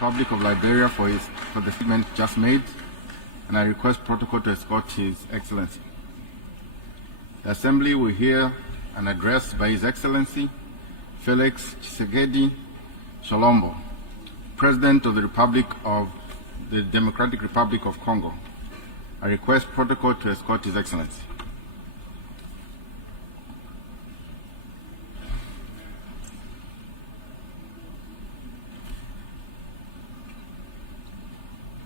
Republic of Liberia for the statement just made, and I request protocol to escort His Excellency. The Assembly will hear an address by His Excellency Felix Tshisekedi Tshilombo, President of the Democratic Republic of Congo. I request protocol to escort His Excellency.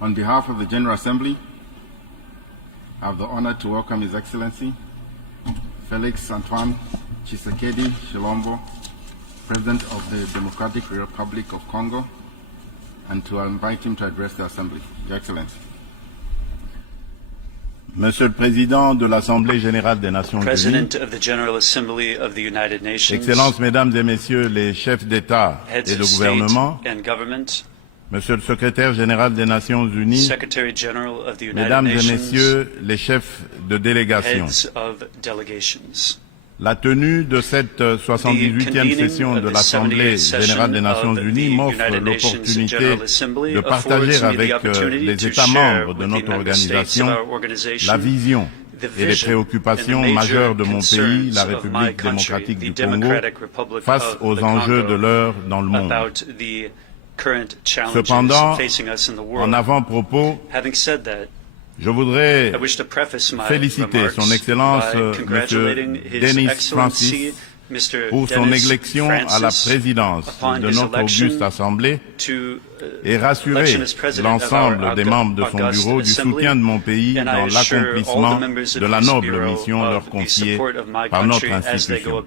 On behalf of the General Assembly, I have the honor to welcome His Excellency Felix Antoine Tshisekedi Tshilombo, President of the Democratic Republic of Congo, and to invite him to address the Assembly. Your Excellency. Monsieur le Président de l'Assemblée générale des Nations Unies, Excellences, Mesdames et Messieurs les chefs d'État et de gouvernement, Monsieur le Secrétaire général des Nations Unies, Mesdames et Messieurs les chefs de délégation, la tenue de cette 78e session de l'Assemblée générale des Nations Unies m'offre l'opportunité de partager avec les États membres de notre organisation la vision et les préoccupations majeures de mon pays, la République démocratique du Congo, face aux enjeux de l'heure dans le monde. Cependant, en avant-propos, je voudrais féliciter Son Excellence M. Denis Francis pour son élection à la présidence de notre auguste Assemblée et rassurer l'ensemble des membres de son bureau du soutien de mon pays dans l'accomplissement de la noble mission leur confiée par notre institution.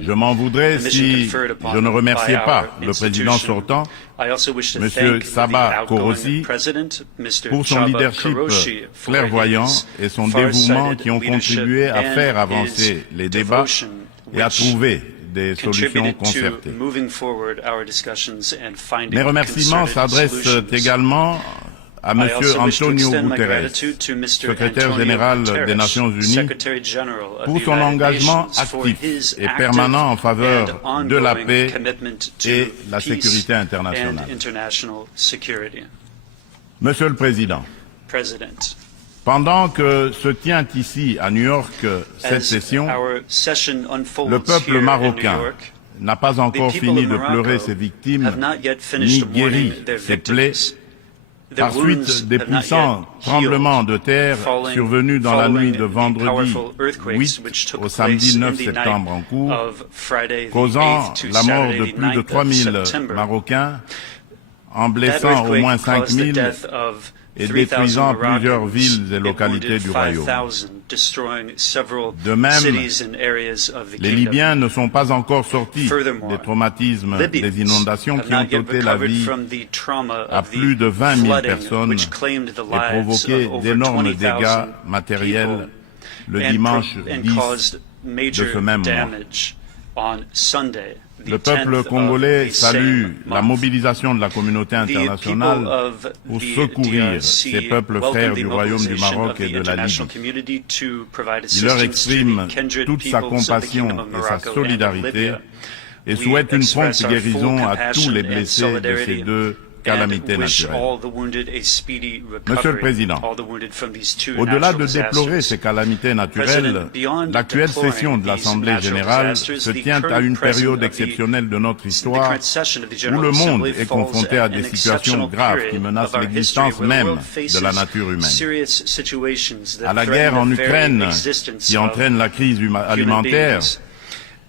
Je m'en voudrais si je ne remerciais pas le président sortant, M. Saba Korosi, pour son leadership clairvoyant et son dévouement qui ont contribué à faire avancer les débats et à trouver des solutions concertées. Mes remerciements s'adressent également à M. Antonio Guterres, secrétaire général des Nations Unies, pour son engagement actif et permanent en faveur de la paix et la sécurité internationale. Monsieur le Président, pendant que se tient ici à New York cette session, le peuple marocain n'a pas encore fini de pleurer ses victimes, ni guéri ses plaies, par suite des puissants tremblements de terre survenus dans la nuit de vendredi 8 au samedi 9 septembre en cours, causant la mort de plus de 3000 Marocains, en blessant au moins 5000 et détruisant plusieurs villes et localités du royaume. De même, les Libyens ne sont pas encore sortis des traumatismes des inondations qui ont ôté la vie à plus de 20 000 personnes et provoqué d'énormes dégâts matériels le dimanche 10 de ce même mois. Le peuple congolais salue la mobilisation de la communauté internationale pour secourir ces peuples frères du Royaume du Maroc et de la Libye. Il leur exprime toute sa compassion et sa solidarité et souhaite une prompte guérison à tous les blessés de ces deux calamités naturelles. Monsieur le Président, au-delà de déplorer ces calamités naturelles, l'actuelle session de l'Assemblée générale se tient à une période exceptionnelle de notre histoire où le monde est confronté à des situations graves qui menacent l'existence même de la nature humaine. À la guerre en Ukraine qui entraîne la crise alimentaire,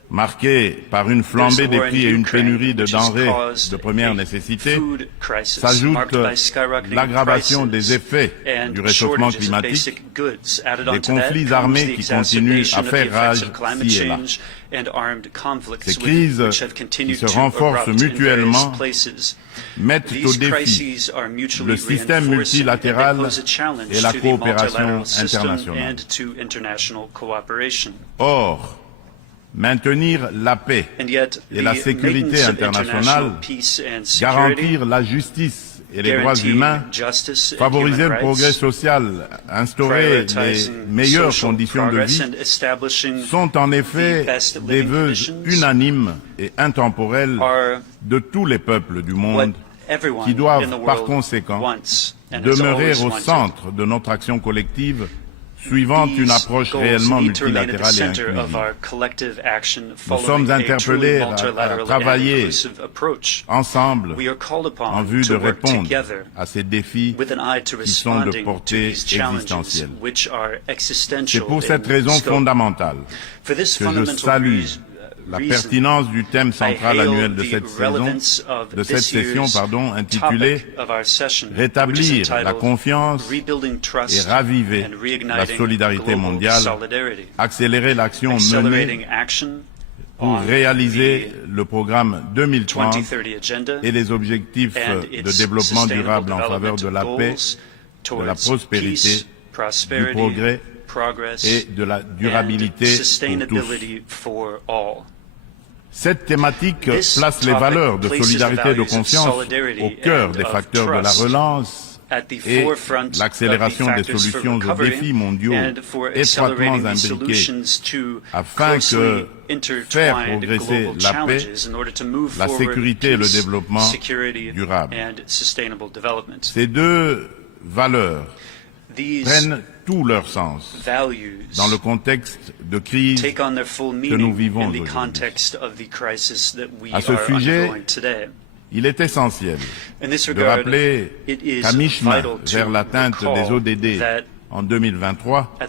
marquée par une flambée des prix et une pénurie de denrées de première nécessité, s'ajoute l'aggravation des effets du réchauffement climatique, des conflits armés qui continuent à faire rage ici et là. Ces crises, qui se renforcent mutuellement, mettent au défi le système multilatéral et la coopération internationale. Or, maintenir la paix et la sécurité internationale, garantir la justice et les droits humains, favoriser le progrès social, instaurer les meilleures conditions de vie, sont en effet des vœux unanimes et intemporels de tous les peuples du monde qui doivent par conséquent demeurer au centre de notre action collective suivant une approche réellement multilatérale et inclusive. Nous sommes interpellés à travailler ensemble en vue de répondre à ces défis qui sont de portée existentielle. C'est pour cette raison fondamentale que je salue la pertinence du thème central annuel de cette session, intitulée « Rétablir la confiance et raviver la solidarité mondiale, accélérer l'action menée pour réaliser le programme 2030 et les objectifs de développement durable en faveur de la paix, de la prospérité, du progrès et de la durabilité pour tous ». Cette thématique place les valeurs de solidarité et de confiance au cœur des facteurs de la relance et l'accélération des solutions aux défis mondiaux étroitement imbriqués afin que faire progresser la paix, la sécurité et le développement durable. Ces deux valeurs prennent tout leur sens dans le contexte de crise que nous vivons aujourd'hui. À ce sujet, il est essentiel de rappeler qu'à mi-chemin vers l'atteinte des ODD en 2023,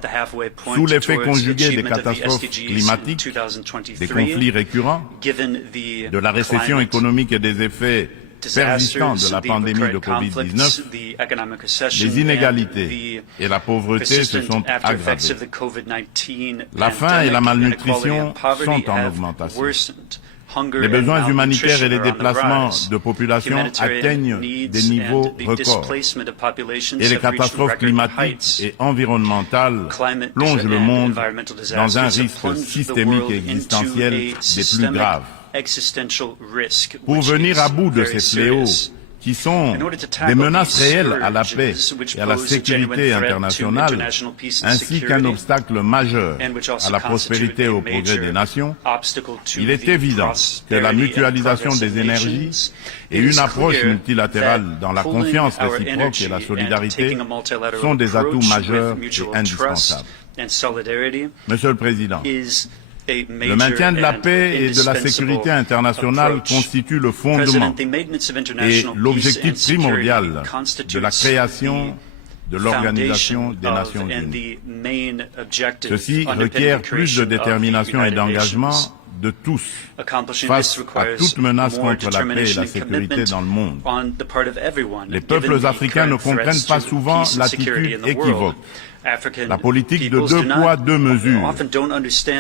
sous l'effet conjugué des catastrophes climatiques, des conflits récurrents, de la récession économique et des effets persistants de la pandémie de Covid-19, les inégalités et la pauvreté se sont aggravées. La faim et la malnutrition sont en augmentation. Les besoins humanitaires et les déplacements de population atteignent des niveaux records. Et les catastrophes climatiques et environnementales plongent le monde dans un risque systémique et existentiel des plus graves. Pour venir à bout de ces fléaux, qui sont des menaces réelles à la paix et à la sécurité internationale, ainsi qu'un obstacle majeur à la prospérité et au progrès des nations, il est évident que la mutualisation des énergies et une approche multilatérale dans la confiance réciproque et la solidarité sont des atouts majeurs et indispensables. Monsieur le Président, le maintien de la paix et de la sécurité internationale constitue le fondement et l'objectif primordial de la création de l'Organisation des Nations Unies. Ceci requiert plus de détermination et d'engagement de tous face à toute menace contre la paix et la sécurité dans le monde. Les peuples africains ne comprennent pas souvent l'attitude équivoque, la politique de deux poids, deux mesures,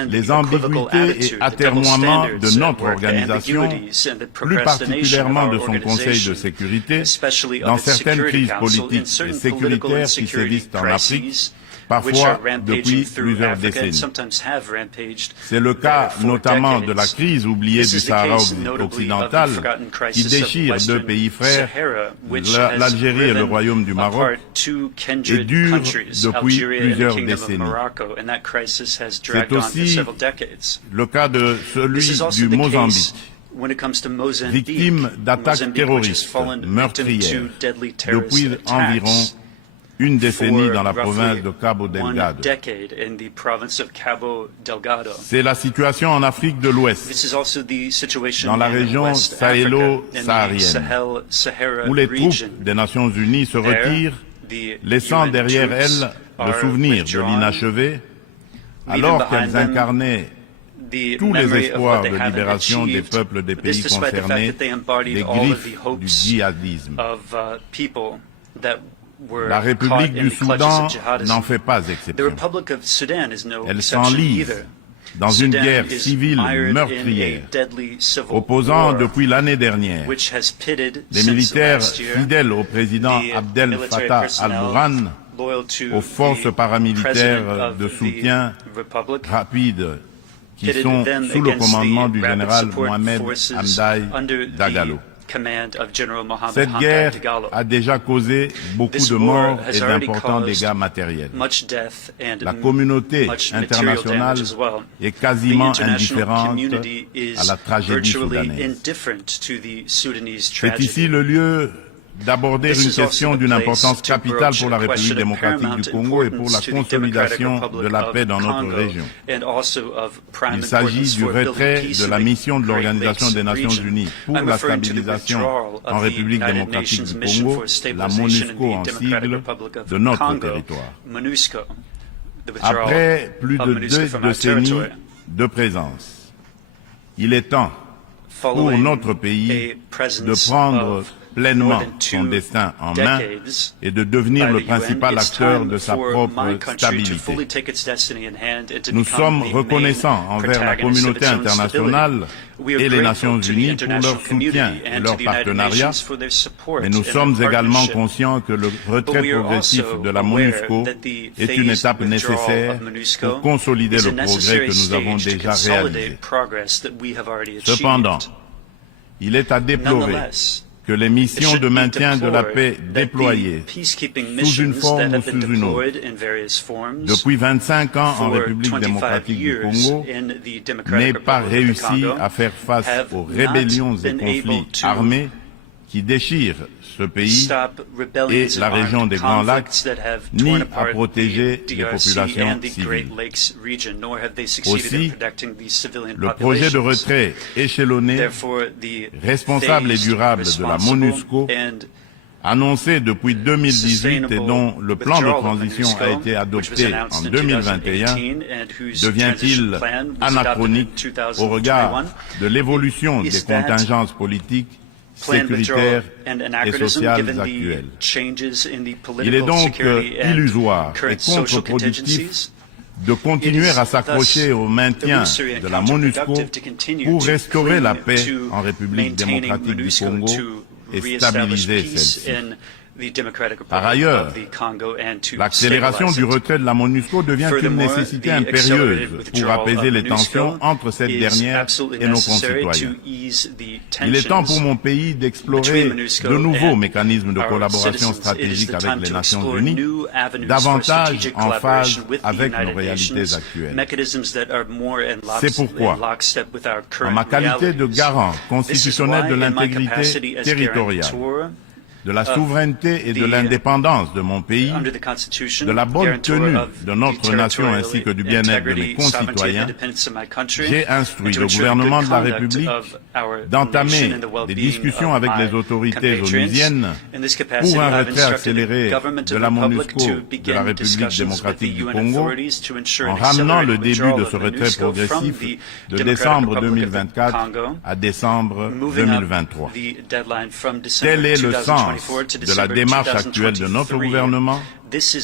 les ambiguïtés et atermoiements de notre organisation, plus particulièrement de son Conseil de sécurité, dans certaines crises politiques et sécuritaires qui sévissent en Afrique, parfois depuis plusieurs décennies. C'est le cas notamment de la crise oubliée du Sahara occidental qui déchire deux pays frères, l'Algérie et le Royaume du Maroc, et dure depuis plusieurs décennies. C'est aussi le cas de celui du Mozambique, victime d'attaques terroristes meurtrières depuis environ une décennie dans la province de Cabo Delgado. C'est la situation en Afrique de l'Ouest, dans la région sahélo-saharienne, où les troupes des Nations Unies se retirent, laissant derrière elles le souvenir de l'inachevé, alors qu'elles incarnaient tous les espoirs de libération des peuples des pays concernés des griffes du djihadisme. La République du Soudan n'en fait pas exception. Elle s'enlise dans une guerre civile meurtrière, opposant depuis l'année dernière les militaires fidèles au président Abdel Fattah al-Burhan aux forces paramilitaires de soutien rapide qui sont sous le commandement du général Mohamed Hamdai Dagalo. Cette guerre a déjà causé beaucoup de morts et d'importants dégâts matériels. La communauté internationale est quasiment indifférente à la tragédie soudanaise. C'est ici le lieu d'aborder une question d'une importance capitale pour la République démocratique du Congo et pour la consolidation de la paix dans notre région. Il s'agit du retrait de la mission de l'Organisation des Nations Unies pour la stabilisation en République démocratique du Congo, la MONUSCO en sigle, de notre territoire. Après plus de 2 décennies de présence, il est temps pour notre pays de prendre pleinement son destin en main et de devenir le principal acteur de sa propre stabilité. Nous sommes reconnaissants envers la communauté internationale et les Nations Unies pour leur soutien et leur partenariat, mais nous sommes également conscients que le retrait progressif de la MONUSCO est une étape nécessaire pour consolider le progrès que nous avons déjà réalisé. Cependant, il est à déplorer que les missions de maintien de la paix déployées sous une forme ou sous une autre depuis 25 ans en République démocratique du Congo n'aient pas réussi à faire face aux rébellions et conflits armés qui déchirent ce pays et la région des Grands Lacs, ni à protéger les populations civiles. Aussi, le projet de retrait échelonné, responsable et durable de la MONUSCO, annoncé depuis 2018 et dont le plan de transition a été adopté en 2021, devient-il anachronique au regard de l'évolution des contingences politiques, sécuritaires et sociales actuelles. Il est donc illusoire et contre-productif de continuer à s'accrocher au maintien de la MONUSCO pour restaurer la paix en République démocratique du Congo et stabiliser celle-ci. Par ailleurs, l'accélération du retrait de la MONUSCO devient une nécessité impérieuse pour apaiser les tensions entre cette dernière et nos concitoyens. Il est temps pour mon pays d'explorer de nouveaux mécanismes de collaboration stratégique avec les Nations Unies, davantage en phase avec nos réalités actuelles. C'est pourquoi, en ma qualité de garant constitutionnel de l'intégrité territoriale, de la souveraineté et de l'indépendance de mon pays, de la bonne tenue de notre nation ainsi que du bien-être de mes concitoyens, j'ai instruit le gouvernement de la République d'entamer des discussions avec les autorités onusiennes pour un retrait accéléré de la MONUSCO de la République démocratique du Congo, en ramenant le début de ce retrait progressif de décembre 2024 à décembre 2023. Tel est le sens de la démarche actuelle de notre gouvernement,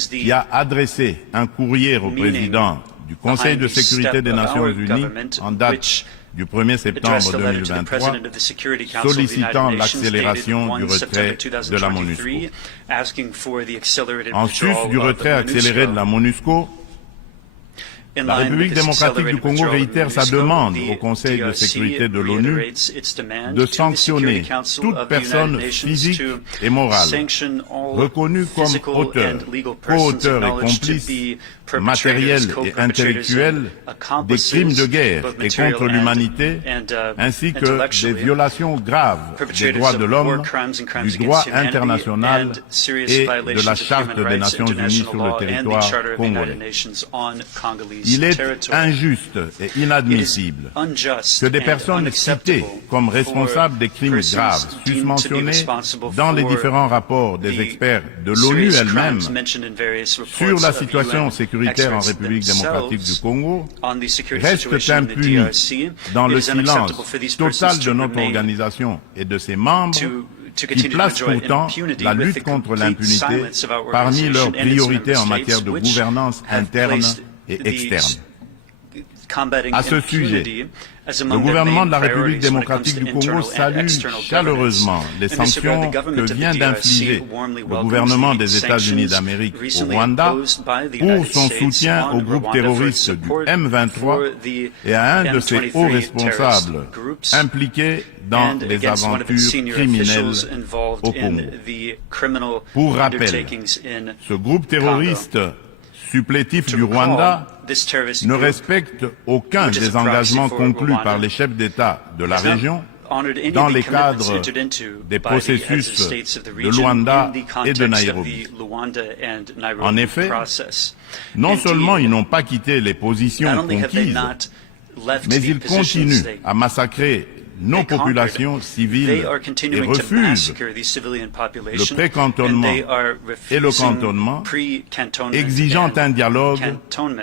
qui a adressé un courrier au président du Conseil de sécurité des Nations Unies en date du 1er septembre 2023, sollicitant l'accélération du retrait de la MONUSCO. En sus du retrait accéléré de la MONUSCO, la République démocratique du Congo réitère sa demande au Conseil de sécurité de l'ONU de sanctionner toute personne physique et morale reconnue comme auteur, co-auteur et complice matériel et intellectuel des crimes de guerre et contre l'humanité, ainsi que des violations graves des droits de l'homme, du droit international et de la Charte des Nations Unies sur le territoire congolais. Il est injuste et inadmissible que des personnes citées comme responsables des crimes graves susmentionnés dans les différents rapports des experts de l'ONU elle-même sur la situation sécuritaire en République démocratique du Congo restent impunis dans le silence total de notre organisation et de ses membres, qui placent pourtant la lutte contre l'impunité parmi leurs priorités en matière de gouvernance interne et externe. À ce sujet, le gouvernement de la République démocratique du Congo salue chaleureusement les sanctions que vient d'infliger le gouvernement des États-Unis d'Amérique au Rwanda pour son soutien au groupe terroriste du M23 et à un de ses hauts responsables impliqués dans les aventures criminelles au Congo. Pour rappel, ce groupe terroriste supplétif du Rwanda ne respecte aucun des engagements conclus par les chefs d'État de la région dans les cadres des processus de Luanda et de Nairobi. En effet, non seulement ils n'ont pas quitté les positions conquises, mais ils continuent à massacrer nos populations civiles et refusent le pré-cantonnement et le cantonnement, exigeant un dialogue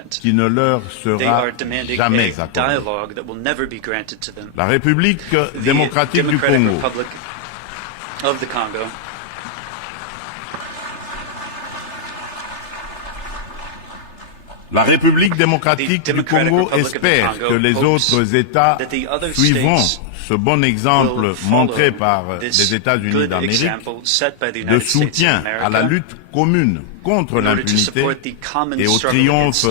qui ne leur sera jamais accordé. La République démocratique du Congo La République démocratique du Congo espère que les autres États suivront ce bon exemple montré par les États-Unis d'Amérique de soutien à la lutte commune contre l'impunité et au triomphe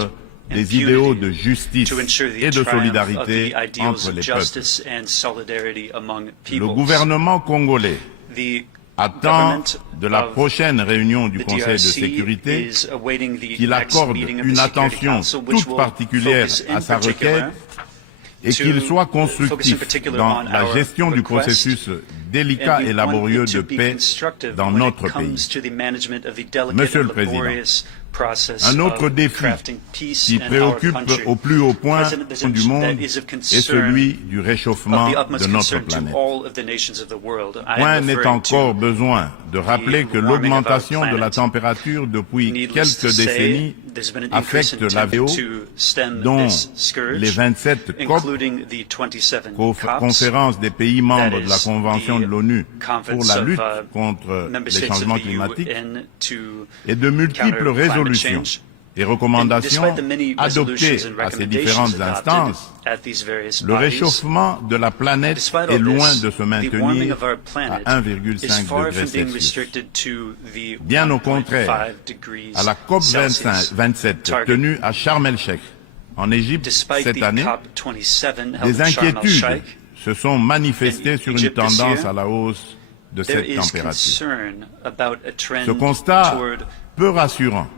des idéaux de justice et de solidarité entre les peuples. Le gouvernement congolais attend de la prochaine réunion du Conseil de sécurité qu'il accorde une attention toute particulière à sa requête et qu'il soit constructif dans la gestion du processus délicat et laborieux de paix dans notre pays. Monsieur le Président, un autre défi qui préoccupe au plus haut point du monde est celui du réchauffement de notre planète. Point n'est encore besoin de rappeler que l'augmentation de la température depuis quelques décennies affecte la VO, dont les 27 COP, conférence des pays membres de la Convention de l'ONU pour la lutte contre les changements climatiques, et de multiples résolutions et recommandations adoptées à ces différentes instances. Le réchauffement de la planète est loin de se maintenir à 1,5 degré Celsius. Bien au contraire, à la COP 27 tenue à Sharm el-Sheikh, en Égypte cette année, des inquiétudes se sont manifestées sur une tendance à la hausse de cette température. Ce constat peu rassurant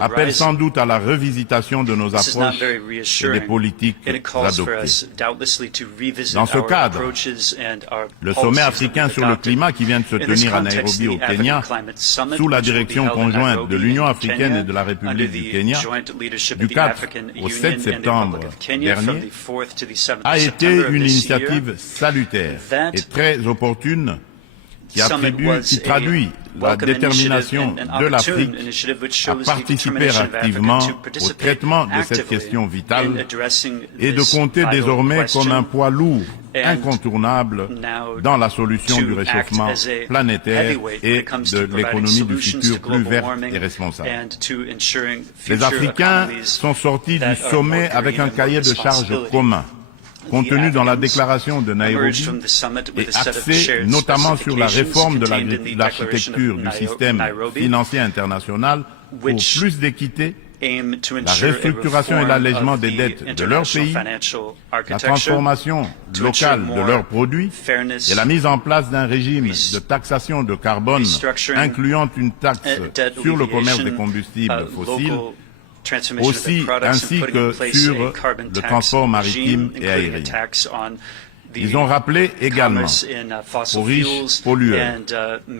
appelle sans doute à la revisitation de nos approches et des politiques adoptées. Dans ce cadre, le sommet africain sur le climat qui vient de se tenir à Nairobi au Kenya, sous la direction conjointe de l'Union africaine et de la République du Kenya, du 4 au 7 septembre dernier, a été une initiative salutaire et très opportune qui traduit la détermination de l'Afrique à participer activement au traitement de cette question vitale et de compter désormais comme un poids lourd incontournable dans la solution du réchauffement planétaire et de l'économie du futur plus verte et responsable. Les Africains sont sortis du sommet avec un cahier de charges commun, contenu dans la déclaration de Nairobi et axé notamment sur la réforme de l'architecture du système financier international pour plus d'équité, la restructuration et l'allègement des dettes de leur pays, la transformation locale de leurs produits et la mise en place d'un régime de taxation de carbone incluant une taxe sur le commerce des combustibles fossiles, ainsi que sur le transport maritime et aérien. Ils ont rappelé également aux riches pollueurs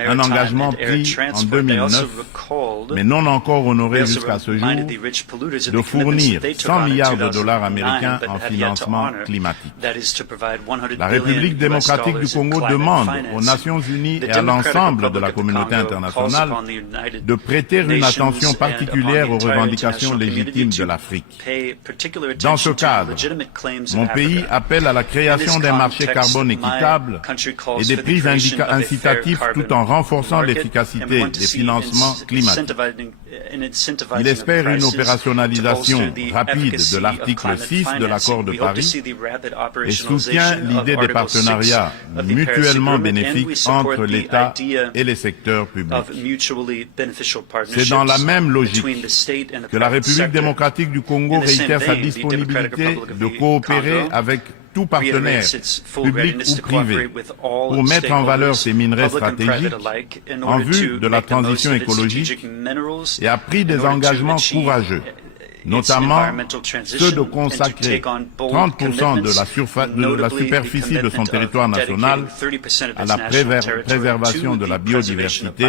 un engagement pris en 2009, mais non encore honoré jusqu'à ce jour, de fournir 100 milliards de dollars américains en financement climatique. La République démocratique du Congo demande aux Nations unies et à l'ensemble de la communauté internationale de prêter une attention particulière aux revendications légitimes de l'Afrique. Dans ce cadre, mon pays appelle à la création d'un marché carbone équitable et des prix incitatifs tout en renforçant l'efficacité des financements climatiques. Il espère une opérationnalisation rapide de l'article 6 de l'accord de Paris et soutient l'idée des partenariats mutuellement bénéfiques entre l'État et les secteurs publics. C'est dans la même logique que la République démocratique du Congo réitère sa disponibilité de coopérer avec tout partenaire, public ou privé, pour mettre en valeur ces minerais stratégiques en vue de la transition écologique et a pris des engagements courageux, notamment ceux de consacrer 30% de la superficie de son territoire national à la préservation de la biodiversité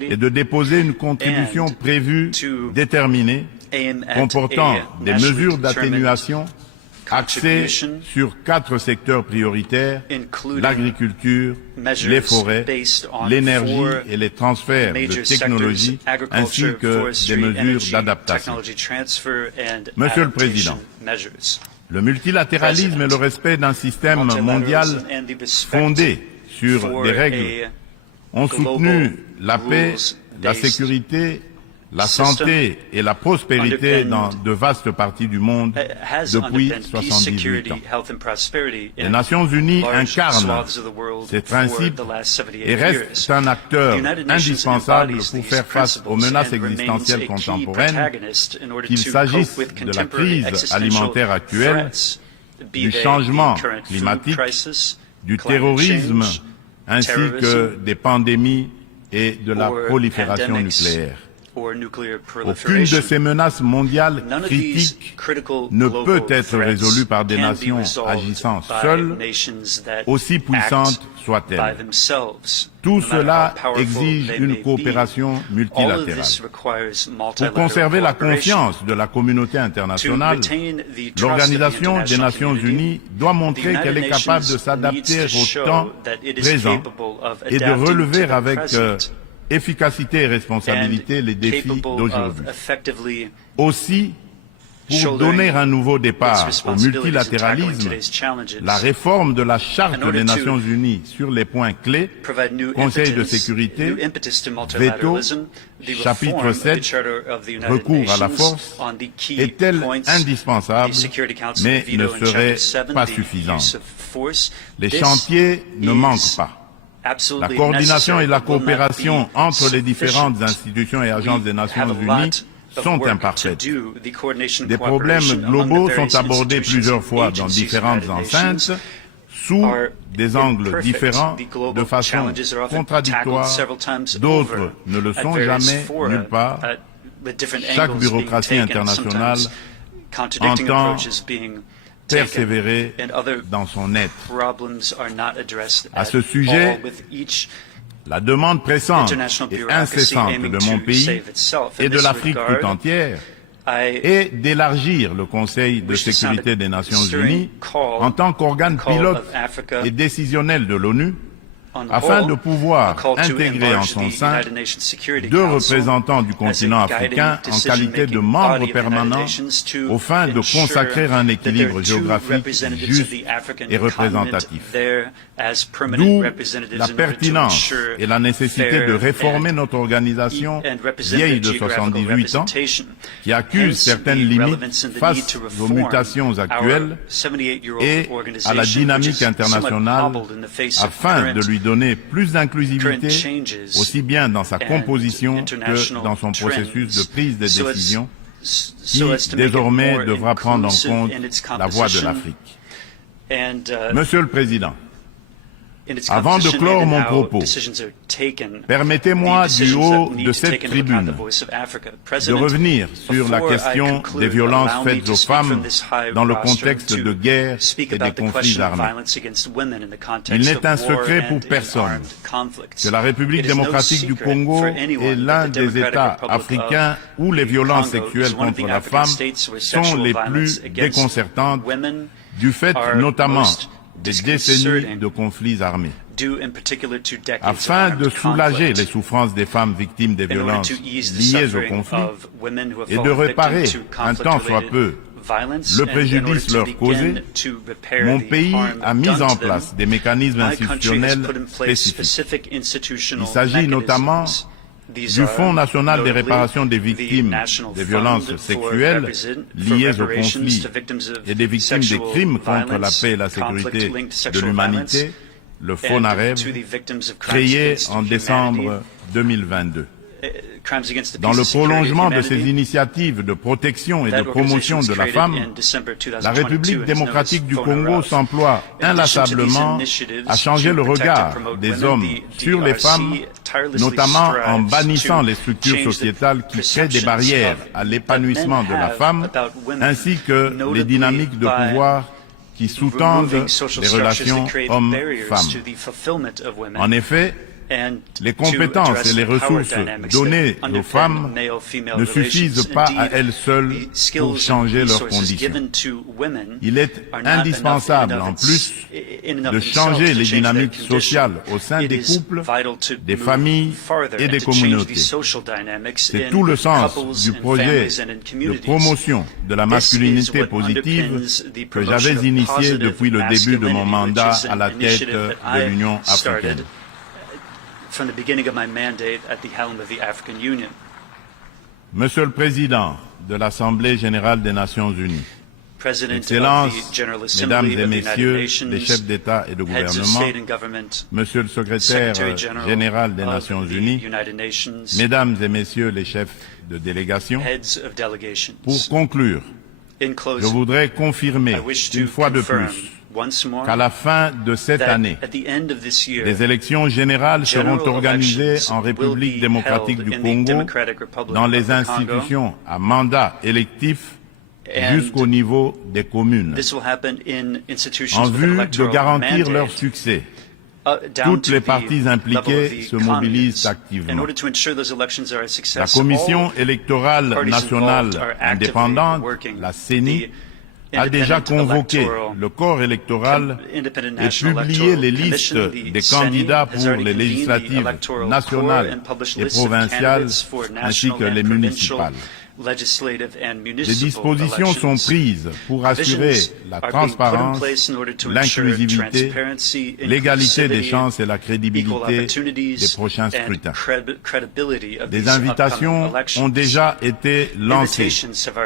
et de déposer une contribution prévue déterminée comportant des mesures d'atténuation axé sur 4 secteurs prioritaires, l'agriculture, les forêts, l'énergie et les transferts de technologies, ainsi que des mesures d'adaptation. Monsieur le Président, le multilatéralisme et le respect d'un système mondial fondé sur des règles ont soutenu la paix, la sécurité, la santé et la prospérité dans de vastes parties du monde depuis 78 ans. Les Nations Unies incarnent ces principes et restent un acteur indispensable pour faire face aux menaces existentielles contemporaines, qu'il s'agisse de la crise alimentaire actuelle, du changement climatique, du terrorisme, ainsi que des pandémies et de la prolifération nucléaire. Aucune de ces menaces mondiales critiques ne peut être résolue par des nations agissant seules, aussi puissantes soient-elles. Tout cela exige une coopération multilatérale. Pour conserver la confiance de la communauté internationale, l'Organisation des Nations Unies doit montrer qu'elle est capable de s'adapter au temps présent et de relever avec efficacité et responsabilité les défis d'aujourd'hui. Aussi, pour donner un nouveau départ au multilatéralisme, la réforme de la Charte des Nations Unies sur les points clés, Conseil de sécurité, veto, chapitre 7, recours à la force, est-elle indispensable, mais ne serait pas suffisante. Les chantiers ne manquent pas. La coordination et la coopération entre les différentes institutions et agences des Nations Unies sont imparfaites. Des problèmes globaux sont abordés plusieurs fois dans différentes enceintes, sous des angles différents, de façon contradictoire. D'autres ne le sont jamais, nulle part. Chaque bureaucratie internationale entend persévérer dans son être. À ce sujet, la demande pressante et incessante de mon pays et de l'Afrique tout entière est d'élargir le Conseil de sécurité des Nations Unies en tant qu'organe pilote et décisionnel de l'ONU, afin de pouvoir intégrer en son sein 2 représentants du continent africain en qualité de membres permanents aux fins de consacrer un équilibre géographique juste et représentatif. D'où la pertinence et la nécessité de réformer notre organisation vieille de 78 ans, qui accuse certaines limites face aux mutations actuelles et à la dynamique internationale, afin de lui donner plus d'inclusivité, aussi bien dans sa composition que dans son processus de prise de décision, qui désormais devra prendre en compte la voix de l'Afrique. Monsieur le Président, avant de clore mon propos, permettez-moi du haut de cette tribune de revenir sur la question des violences faites aux femmes dans le contexte de guerre et des conflits armés. Il n'est un secret pour personne que la République démocratique du Congo est l'un des États africains où les violences sexuelles contre la femme sont les plus déconcertantes, du fait notamment des décennies de conflits armés. Afin de soulager les souffrances des femmes victimes des violences liées au conflit et de réparer un tant soit peu le préjudice leur causé, mon pays a mis en place des mécanismes institutionnels spécifiques. Il s'agit notamment du Fonds national de réparation des victimes des violences sexuelles liées au conflit et des victimes des crimes contre la paix et la sécurité de l'humanité, le FONAREV, créé en décembre 2022. Dans le prolongement de ces initiatives de protection et de promotion de la femme, la République démocratique du Congo s'emploie inlassablement à changer le regard des hommes sur les femmes, notamment en bannissant les structures sociétales qui créent des barrières à l'épanouissement de la femme, ainsi que les dynamiques de pouvoir qui sous-tendent les relations hommes-femmes. En effet, les compétences et les ressources données aux femmes ne suffisent pas à elles seules pour changer leurs conditions. Il est indispensable, en plus, de changer les dynamiques sociales au sein des couples, des familles et des communautés. C'est tout le sens du projet de promotion de la masculinité positive que j'avais initié depuis le début de mon mandat à la tête de l'Union africaine. Monsieur le Président de l'Assemblée générale des Nations unies, Excellences, Mesdames et Messieurs les chefs d'État et de gouvernement, Monsieur le Secrétaire général des Nations unies, Mesdames et Messieurs les chefs de délégation, pour conclure, je voudrais confirmer une fois de plus qu'à la fin de cette année, des élections générales seront organisées en République démocratique du Congo dans les institutions à mandat électif jusqu'au niveau des communes. En vue de garantir leur succès, toutes les parties impliquées se mobilisent activement. La Commission électorale nationale indépendante, la CENI, a déjà convoqué le corps électoral et publié les listes des candidats pour les législatives nationales et provinciales ainsi que les municipales. Des dispositions sont prises pour assurer la transparence, l'inclusivité, l'égalité des chances et la crédibilité des prochains scrutins. Des invitations ont déjà été lancées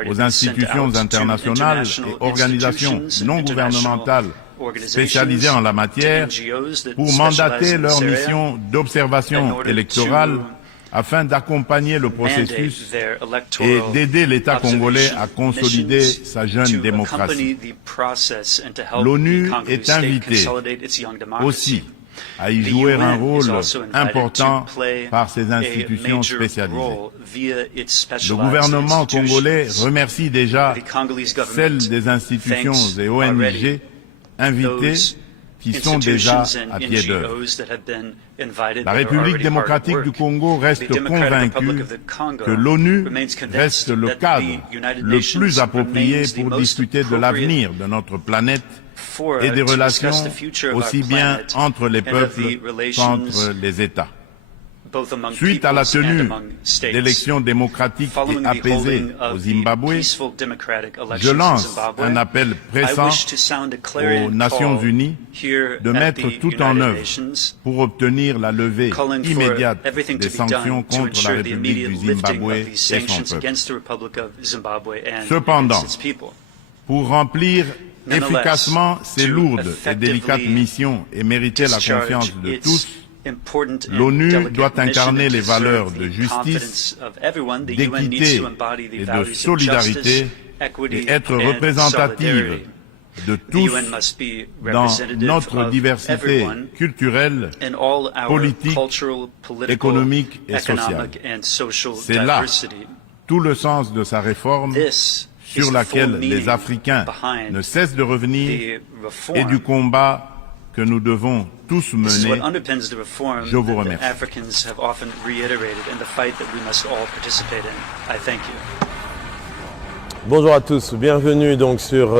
aux institutions internationales et organisations non gouvernementales spécialisées en la matière pour mandater leur mission d'observation électorale afin d'accompagner le processus et d'aider l'État congolais à consolider sa jeune démocratie. L'ONU est invitée aussi à y jouer un rôle important par ses institutions spécialisées. Le gouvernement congolais remercie déjà celles des institutions et ONG invitées qui sont déjà à pied d'œuvre. La République démocratique du Congo reste convaincue que l'ONU reste le cadre le plus approprié pour discuter de l'avenir de notre planète et des relations aussi bien entre les peuples qu'entre les États. Suite à la tenue d'élections démocratiques et apaisées au Zimbabwe, je lance un appel pressant aux Nations Unies de mettre tout en œuvre pour obtenir la levée immédiate des sanctions contre la République du Zimbabwe et son peuple. Cependant, pour remplir efficacement ces lourdes et délicates missions et mériter la confiance de tous, l'ONU doit incarner les valeurs de justice, d'équité et de solidarité et être représentative de tous dans notre diversité culturelle, politique, économique et sociale. C'est là tout le sens de sa réforme sur laquelle les Africains ne cessent de revenir et du combat que nous devons tous mener. Je vous remercie. Bonjour à tous, bienvenue donc sur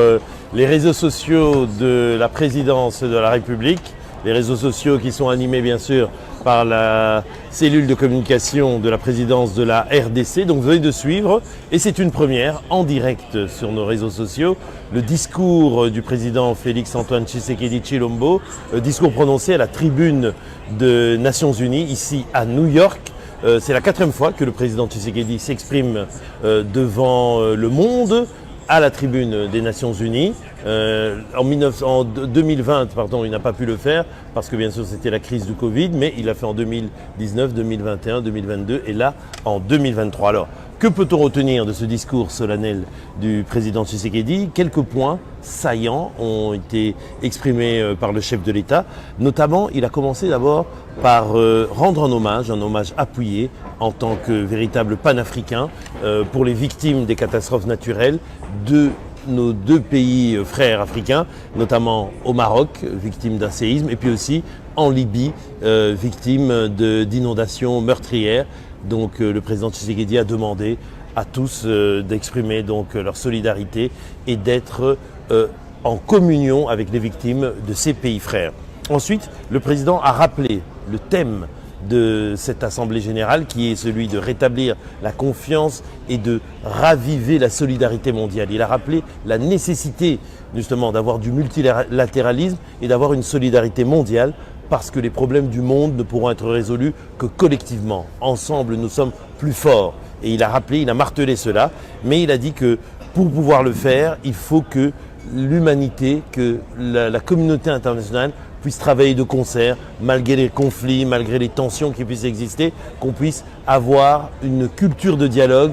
les réseaux sociaux de la présidence de la République, les réseaux sociaux qui sont animés bien sûr par la cellule de communication de la présidence de la RDC. Donc vous venez de suivre, et c'est une première, en direct sur nos réseaux sociaux, le discours du président Félix-Antoine Tshisekedi Tshilombo, discours prononcé à la tribune des Nations Unies, ici à New York. C'est la 4e fois que le président Tshisekedi s'exprime devant le monde, à la tribune des Nations Unies. En 2020, il n'a pas pu le faire parce que bien sûr c'était la crise du Covid, mais il l'a fait en 2019, 2021, 2022 et là en 2023. Alors, que peut-on retenir de ce discours solennel du président Tshisekedi? Quelques points saillants ont été exprimés par le chef de l'État. Notamment, il a commencé d'abord par rendre un hommage appuyé en tant que véritable panafricain pour les victimes des catastrophes naturelles de nos 2 pays frères africains, notamment au Maroc, victime d'un séisme, et puis aussi en Libye, victime d'inondations meurtrières. Donc le président Tshisekedi a demandé à tous d'exprimer donc leur solidarité et d'être en communion avec les victimes de ces pays frères. Ensuite, le président a rappelé le thème de cette Assemblée générale qui est celui de rétablir la confiance et de raviver la solidarité mondiale. Il a rappelé la nécessité justement d'avoir du multilatéralisme et d'avoir une solidarité mondiale parce que les problèmes du monde ne pourront être résolus que collectivement. Ensemble, nous sommes plus forts. Et il a rappelé, il a martelé cela, mais il a dit que pour pouvoir le faire, il faut que l'humanité, que la communauté internationale puisse travailler de concert, malgré les conflits, malgré les tensions qui puissent exister, qu'on puisse avoir une culture de dialogue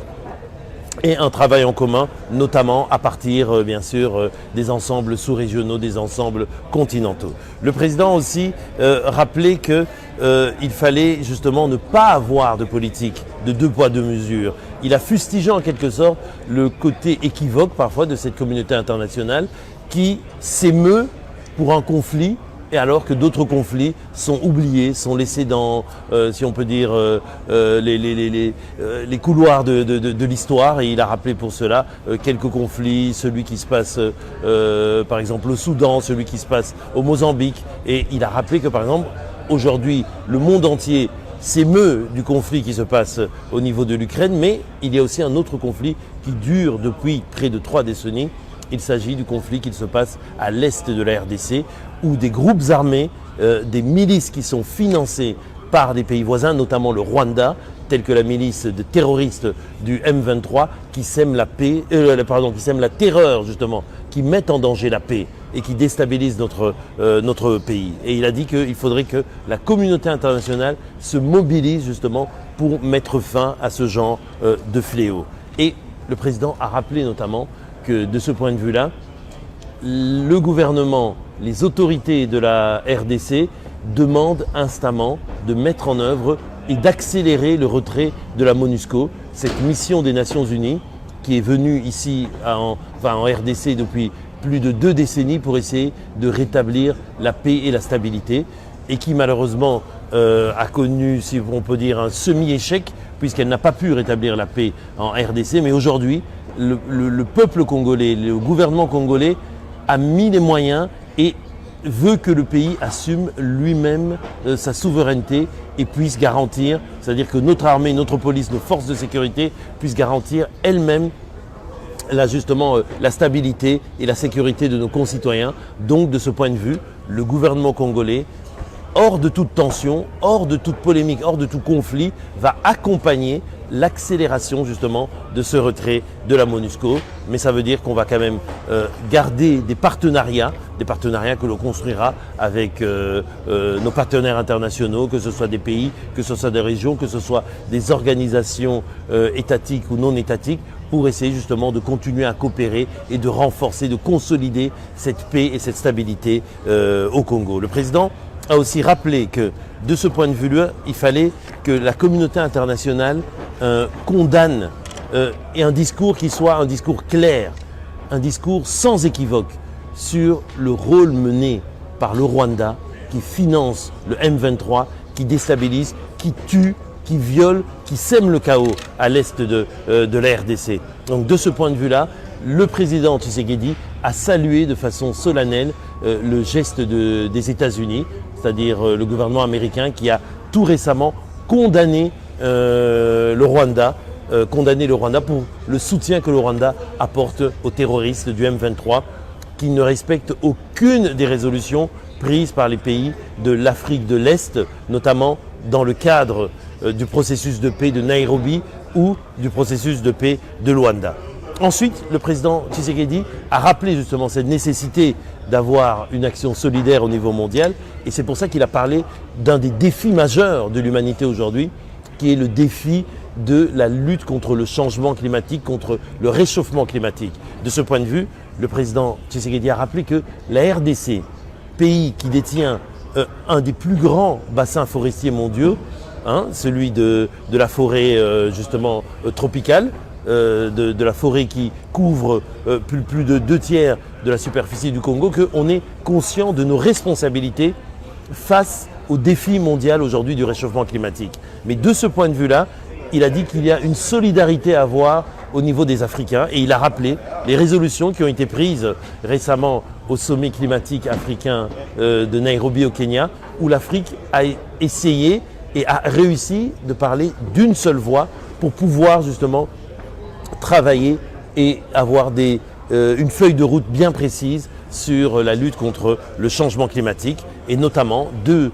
et un travail en commun, notamment à partir, bien sûr, des ensembles sous-régionaux, des ensembles continentaux. Le président aussi rappelait qu'il fallait justement ne pas avoir de politique de 2 poids 2 mesures. Il a fustigé en quelque sorte le côté équivoque parfois de cette communauté internationale qui s'émeut pour un conflit, et alors que d'autres conflits sont oubliés, sont laissés dans, si on peut dire, les couloirs de l'histoire. Et il a rappelé pour cela quelques conflits, celui qui se passe par exemple au Soudan, celui qui se passe au Mozambique. Et il a rappelé que par exemple, aujourd'hui, le monde entier s'émeut du conflit qui se passe au niveau de l'Ukraine, mais il y a aussi un autre conflit qui dure depuis près de 3 décennies. Il s'agit du conflit qui se passe à l'est de la RDC, où des groupes armés, des milices qui sont financées par des pays voisins, notamment le Rwanda, tels que la milice de terroristes du M23, qui sèment qui sèment la terreur justement, qui mettent en danger la paix et qui déstabilisent notre pays. Et il a dit qu'il faudrait que la communauté internationale se mobilise justement pour mettre fin à ce genre de fléau. Et le président a rappelé notamment que de ce point de vue-là, le gouvernement, les autorités de la RDC demandent instamment de mettre en œuvre et d'accélérer le retrait de la MONUSCO, cette mission des Nations Unies qui est venue ici en RDC depuis plus de 2 décennies pour essayer de rétablir la paix et la stabilité et qui malheureusement a connu, si on peut dire, un semi-échec puisqu'elle n'a pas pu rétablir la paix en RDC. Mais aujourd'hui, le peuple congolais, le gouvernement congolais a mis les moyens et veut que le pays assume lui-même sa souveraineté et puisse garantir, c'est-à-dire que notre armée, notre police, nos forces de sécurité puissent garantir elles-mêmes la stabilité et la sécurité de nos concitoyens. Donc de ce point de vue, le gouvernement congolais, hors de toute tension, hors de toute polémique, hors de tout conflit, va accompagner l'accélération justement de ce retrait de la MONUSCO. Mais ça veut dire qu'on va quand même garder des partenariats que l'on construira avec nos partenaires internationaux, que ce soit des pays, que ce soit des régions, que ce soit des organisations étatiques ou non étatiques, pour essayer justement de continuer à coopérer et de renforcer, de consolider cette paix et cette stabilité au Congo. Le président a aussi rappelé que de ce point de vue-là, il fallait que la communauté internationale condamne et un discours qui soit un discours clair, un discours sans équivoque sur le rôle mené par le Rwanda qui finance le M23, qui déstabilise, qui tue, qui viole, qui sème le chaos à l'est de la RDC. Donc de ce point de vue-là, le président Tshisekedi a salué de façon solennelle le geste des États-Unis, c'est-à-dire le gouvernement américain qui a tout récemment condamné le Rwanda pour le soutien que le Rwanda apporte aux terroristes du M23, qui ne respectent aucune des résolutions prises par les pays de l'Afrique de l'Est, notamment dans le cadre du processus de paix de Nairobi ou du processus de paix de Luanda. Ensuite, le président Tshisekedi a rappelé justement cette nécessité d'avoir une action solidaire au niveau mondial, et c'est pour ça qu'il a parlé d'un des défis majeurs de l'humanité aujourd'hui, qui est le défi de la lutte contre le changement climatique, contre le réchauffement climatique. De ce point de vue, le président Tshisekedi a rappelé que la RDC, pays qui détient un des plus grands bassins forestiers mondiaux, celui de la forêt justement tropicale, de la forêt qui couvre plus de 2/3 de la superficie du Congo, qu'on est conscient de nos responsabilités face au défi mondial aujourd'hui du réchauffement climatique. Mais de ce point de vue-là, il a dit qu'il y a une solidarité à avoir au niveau des Africains, et il a rappelé les résolutions qui ont été prises récemment au sommet climatique africain de Nairobi au Kenya, où l'Afrique a essayé et a réussi de parler d'une seule voix pour pouvoir justement travailler et avoir une feuille de route bien précise sur la lutte contre le changement climatique, et notamment deux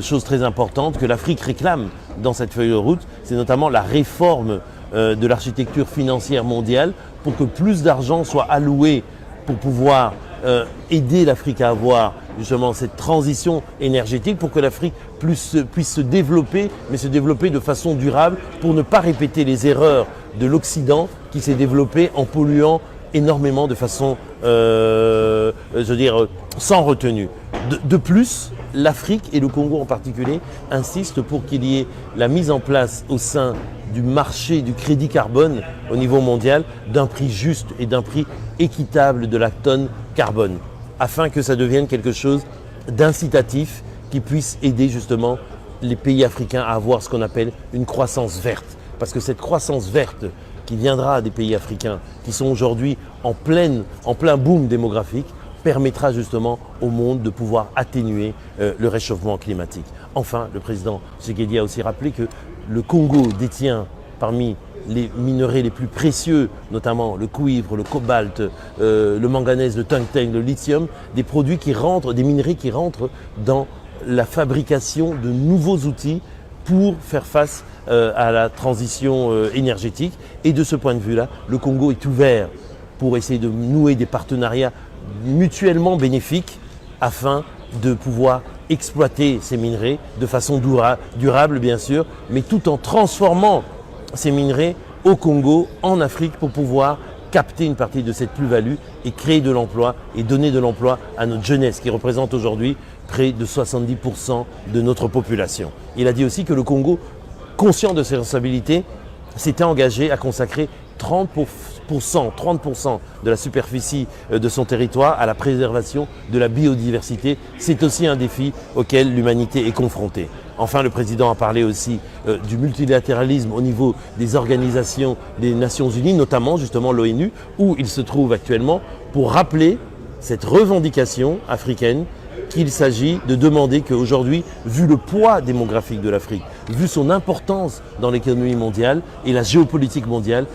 choses très importantes que l'Afrique réclame dans cette feuille de route, c'est notamment la réforme de l'architecture financière mondiale pour que plus d'argent soit alloué pour pouvoir aider l'Afrique à avoir justement cette transition énergétique, pour que l'Afrique puisse se développer, mais se développer de façon durable, pour ne pas répéter les erreurs de l'Occident qui s'est développé en polluant énormément de façon, sans retenue. De plus, l'Afrique et le Congo en particulier insistent pour qu'il y ait la mise en place au sein du marché du crédit carbone au niveau mondial d'un prix juste et d'un prix équitable de la tonne carbone, afin que ça devienne quelque chose d'incitatif qui puisse aider justement les pays africains à avoir ce qu'on appelle une croissance verte. Parce que cette croissance verte qui viendra des pays africains qui sont aujourd'hui en plein boom démographique permettra justement au monde de pouvoir atténuer le réchauffement climatique. Enfin, le président Tshisekedi a aussi rappelé que le Congo détient parmi les minerais les plus précieux, notamment le cuivre, le cobalt, le manganèse, le tungstène, le lithium, des minerais qui rentrent dans la fabrication de nouveaux outils pour faire face à la transition énergétique. Et de ce point de vue-là, le Congo est ouvert pour essayer de nouer des partenariats mutuellement bénéfiques afin de pouvoir exploiter ces minerais de façon durable bien sûr, mais tout en transformant ces minerais au Congo, en Afrique, pour pouvoir capter une partie de cette plus-value et créer de l'emploi et donner de l'emploi à notre jeunesse qui représente aujourd'hui près de 70% de notre population. Il a dit aussi que le Congo, conscient de ses responsabilités, s'était engagé à consacrer 30% de la superficie de son territoire à la préservation de la biodiversité. C'est aussi un défi auquel l'humanité est confrontée. Enfin, le président a parlé aussi du multilatéralisme au niveau des organisations des Nations Unies, notamment justement l'ONU, où il se trouve actuellement, pour rappeler cette revendication africaine qu'il s'agit de demander qu'aujourd'hui, vu le poids démographique de l'Afrique, vu son importance dans l'économie mondiale et la géopolitique mondiale,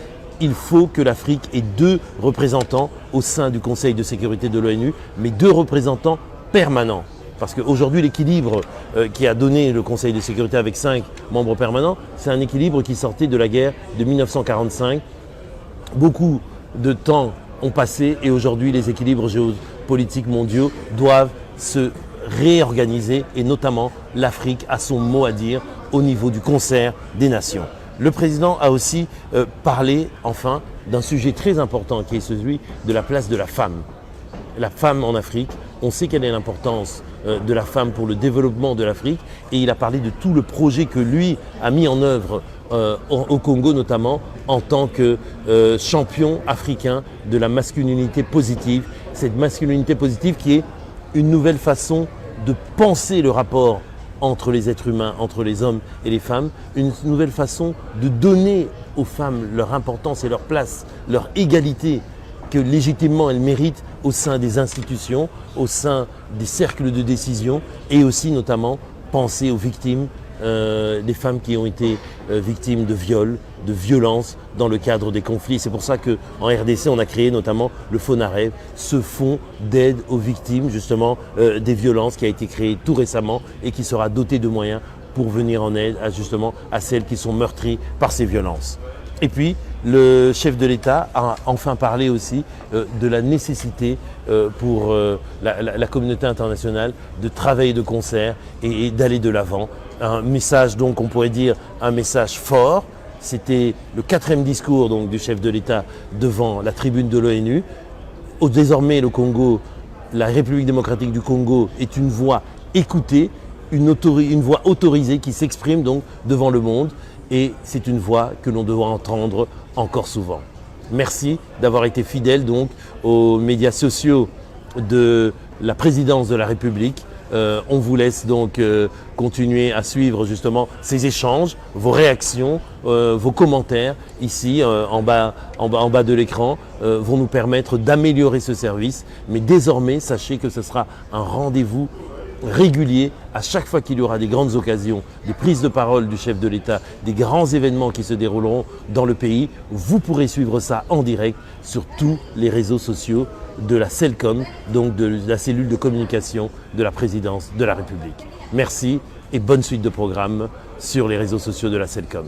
il faut que l'Afrique ait 2 représentants au sein du Conseil de sécurité de l'ONU, mais 2 représentants permanents. Parce qu'aujourd'hui, l'équilibre qui a donné le Conseil de sécurité avec 5 membres permanents, c'est un équilibre qui sortait de la guerre de 1945. Beaucoup de temps ont passé et aujourd'hui, les équilibres géopolitiques mondiaux doivent se réorganiser, et notamment l'Afrique a son mot à dire au niveau du concert des nations. Le président a aussi parlé enfin d'un sujet très important qui est celui de la place de la femme. La femme en Afrique, on sait quelle est l'importance de la femme pour le développement de l'Afrique, et il a parlé de tout le projet que lui a mis en œuvre au Congo notamment en tant que champion africain de la masculinité positive. Cette masculinité positive qui est une nouvelle façon de penser le rapport entre les êtres humains, entre les hommes et les femmes, une nouvelle façon de donner aux femmes leur importance et leur place, leur égalité que légitimement elles méritent au sein des institutions, au sein des cercles de décision, et aussi notamment penser aux victimes les femmes qui ont été victimes de viols, de violences dans le cadre des conflits. C'est pour ça qu'en RDC, on a créé notamment le FONAREV, ce fonds d'aide aux victimes justement des violences qui a été créé tout récemment et qui sera doté de moyens pour venir en aide à celles qui sont meurtries par ces violences. Et puis, le chef de l'État a enfin parlé aussi de la nécessité pour la communauté internationale de travailler de concert et d'aller de l'avant. Un message, donc, on pourrait dire un message fort. C'était le 4e discours donc, du chef de l'État devant la tribune de l'ONU. Désormais, le Congo, la République démocratique du Congo est une voix écoutée, une voix autorisée qui s'exprime donc devant le monde. Et c'est une voix que l'on doit entendre encore souvent. Merci d'avoir été fidèle donc aux médias sociaux de la présidence de la République. On vous laisse donc continuer à suivre justement ces échanges, vos réactions, vos commentaires ici en bas de l'écran vont nous permettre d'améliorer ce service. Mais désormais, sachez que ce sera un rendez-vous régulier à chaque fois qu'il y aura des grandes occasions, des prises de parole du chef de l'État, des grands événements qui se dérouleront dans le pays. Vous pourrez suivre ça en direct sur tous les réseaux sociaux de la CELCOM, donc de la cellule de communication de la présidence de la République. Merci et bonne suite de programmes sur les réseaux sociaux de la CELCOM.